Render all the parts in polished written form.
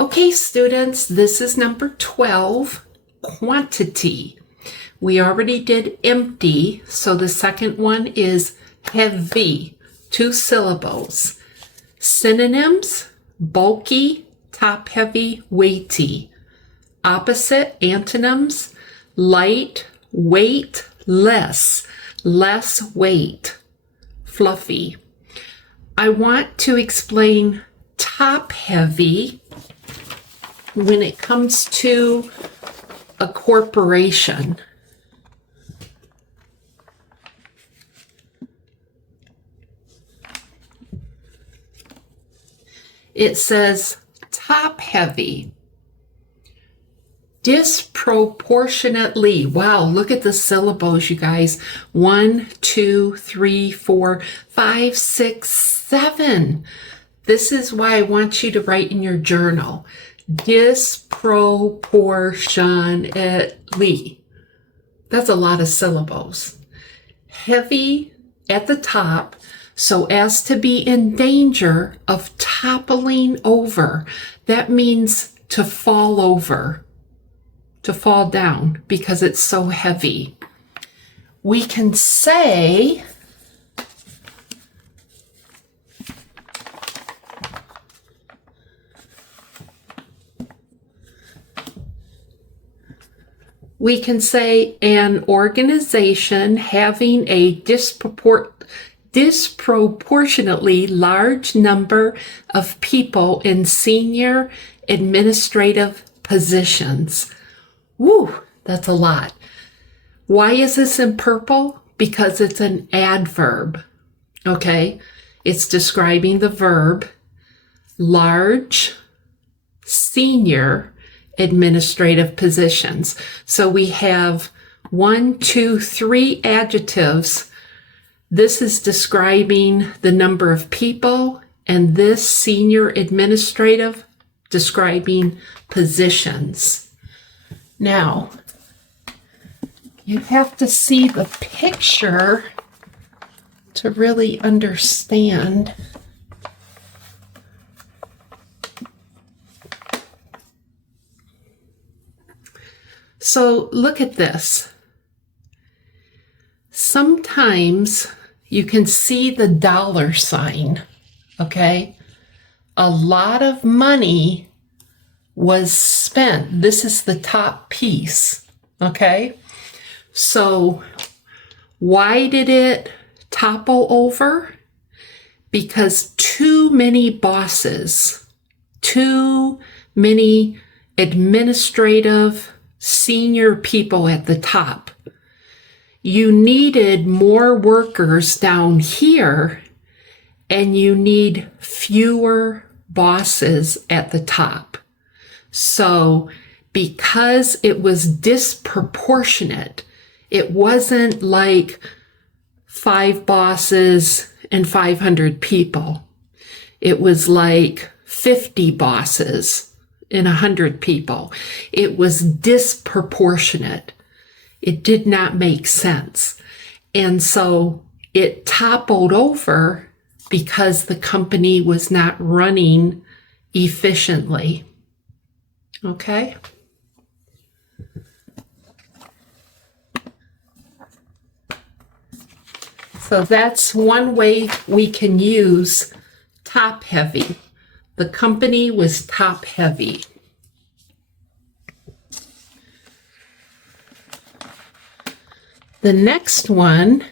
Okay, students, this is number 12, quantity. We already did empty, so the second one is heavy, 2 syllables. Synonyms, bulky, top-heavy, weighty. Opposite, antonyms, light, weight, less weight, fluffy. I want to explain top-heavy when it comes to a corporation. It says top-heavy, disproportionately. Wow, look at the syllables, you guys. 1, 2, 3, 4, 5, 6, 7. This is why I want you to write in your journal. Disproportionately. That's a lot of syllables. Heavy at the top, so as to be in danger of toppling over. That means to fall over, to fall down, because it's so heavy. We can say an organization having a disproportionately large number of people in senior administrative positions. Woo, that's a lot. Why is this in purple? Because it's an adverb, okay? It's describing the verb large, senior administrative positions. So we have 1, 2, 3 adjectives. This is describing the number of people, and this senior administrative describing positions. Now, you have to see the picture to really understand. So look at this. Sometimes you can see the dollar sign, okay? A lot of money was spent. This is the top piece, okay? So why did it topple over? Because too many bosses, too many administrative senior people at the top. You needed more workers down here, and you need fewer bosses at the top. So because it was disproportionate, it wasn't like 5 bosses and 500 people. It was like 50 bosses and 100 people. It was disproportionate. It did not make sense. And so it toppled over because the company was not running efficiently. Okay? So that's one way we can use top heavy. The company was top heavy. The next one,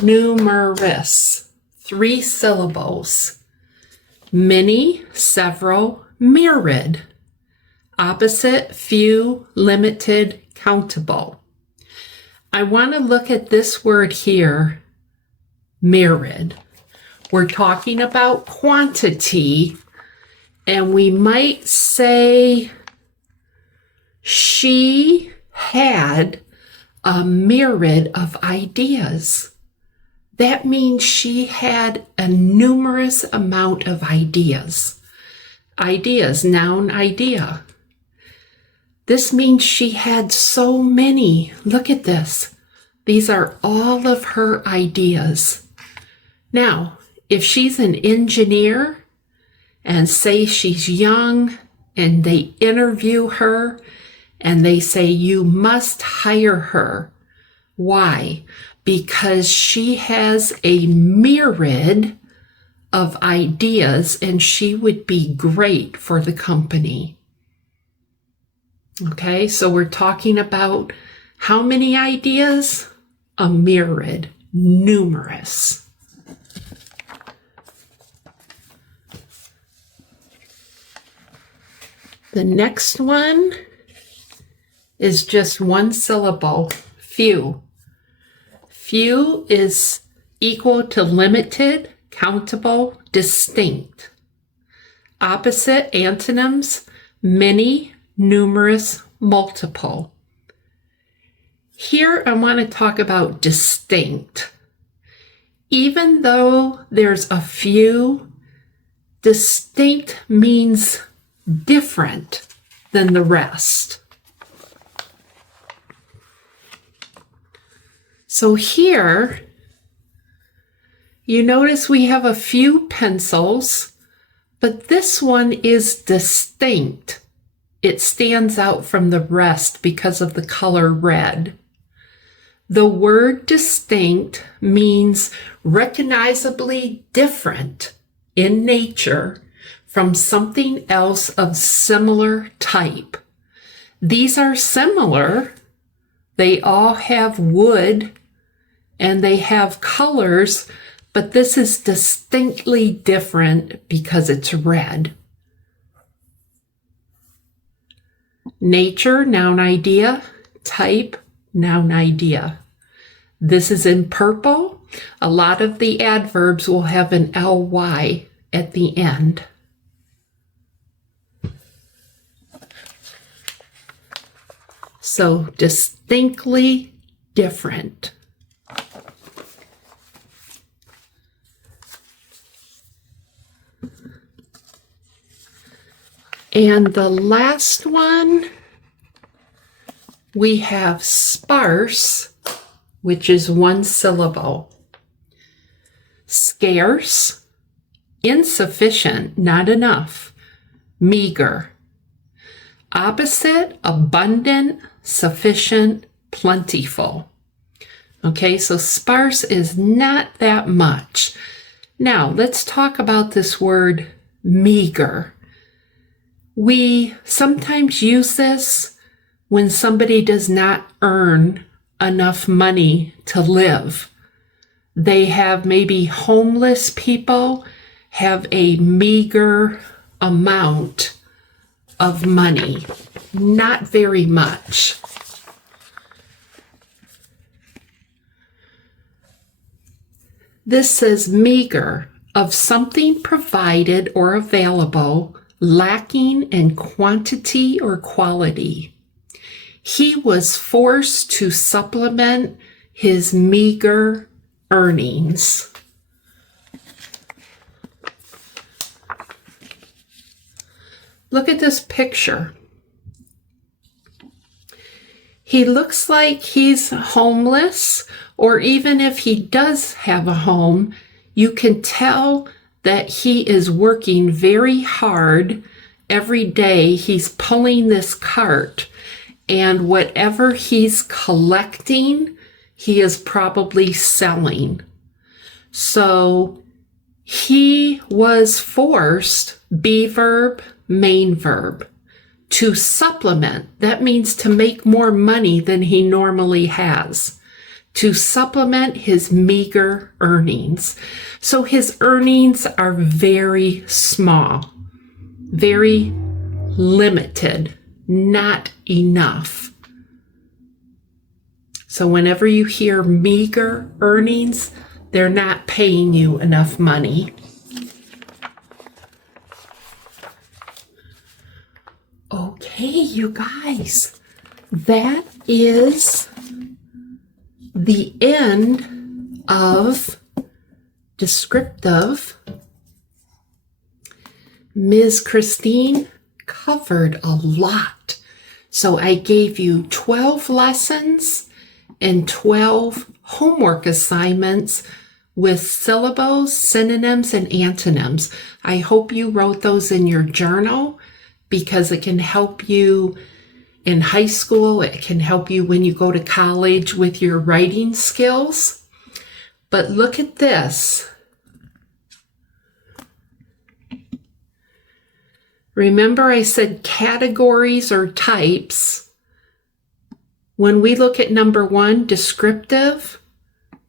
numerous, 3 syllables. Many, several, myriad. Opposite, few, limited, countable. I want to look at this word here, myriad. We're talking about quantity, and we might say she had a myriad of ideas. That means she had a numerous amount of ideas. Ideas, noun, idea. This means she had so many. Look at this. These are all of her ideas. Now, if she's an engineer and say she's young, and they interview her and they say, you must hire her. Why? Because she has a myriad of ideas and she would be great for the company. Okay, so we're talking about how many ideas? A myriad, numerous. The next one is just one syllable, few. Few is equal to limited, countable, distinct. Opposite antonyms, many, numerous, multiple. Here I want to talk about distinct. Even though there's a few, distinct means different than the rest. So here, you notice we have a few pencils, but this one is distinct. It stands out from the rest because of the color red. The word distinct means recognizably different in nature from something else of similar type. These are similar. They all have wood and they have colors, but this is distinctly different because it's red. Nature, noun idea. Type, noun idea. This is in purple. A lot of the adverbs will have an ly at the end. So distinctly different. And the last one, we have sparse, which is one syllable. Scarce, insufficient, not enough, meager. Opposite, abundant, sufficient, plentiful. Okay, so sparse is not that much. Now, let's talk about this word meager. We sometimes use this when somebody does not earn enough money to live. They have maybe homeless people have a meager amount of money, not very much. This says meager, of something provided or available, lacking in quantity or quality. He was forced to supplement his meager earnings. Look at this picture. He looks like he's homeless, or even if he does have a home, you can tell that he is working very hard every day. He's pulling this cart, and whatever he's collecting, he is probably selling. So he was forced, be verb, main verb, to supplement. That means to make more money than he normally has, to supplement his meager earnings. So his earnings are very small, very limited, not enough. So whenever you hear meager earnings, they're not paying you enough money. Okay, you guys, that is the end of descriptive. Ms. Christine covered a lot. So I gave you 12 lessons and 12 homework assignments with syllables, synonyms, and antonyms. I hope you wrote those in your journal because it can help you in high school. It can help you when you go to college with your writing skills. But look at this. Remember I said categories or types. When we look at number 1, descriptive,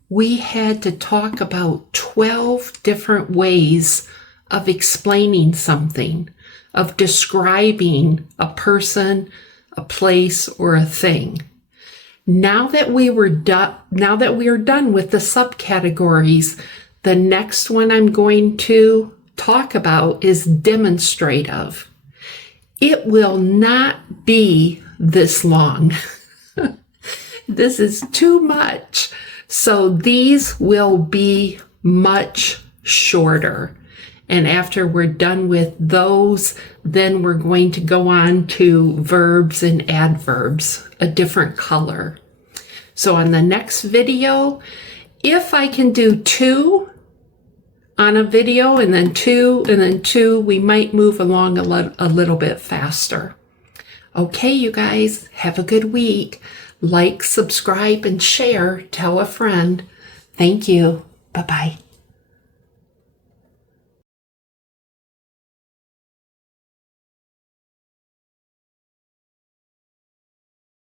we had to talk about 12 different ways of explaining something, of describing a person, a place, or a thing. Now that we are done with the subcategories, the next one I'm going to talk about is demonstrative. It will not be this long. This is too much. So these will be much shorter. And after we're done with those, then we're going to go on to verbs and adverbs, a different color. So on the next video, if I can do 2 on a video and then 2 and then 2, we might move along a little bit faster. Okay, you guys, have a good week. Like, subscribe, and share. Tell a friend. Thank you. Bye-bye.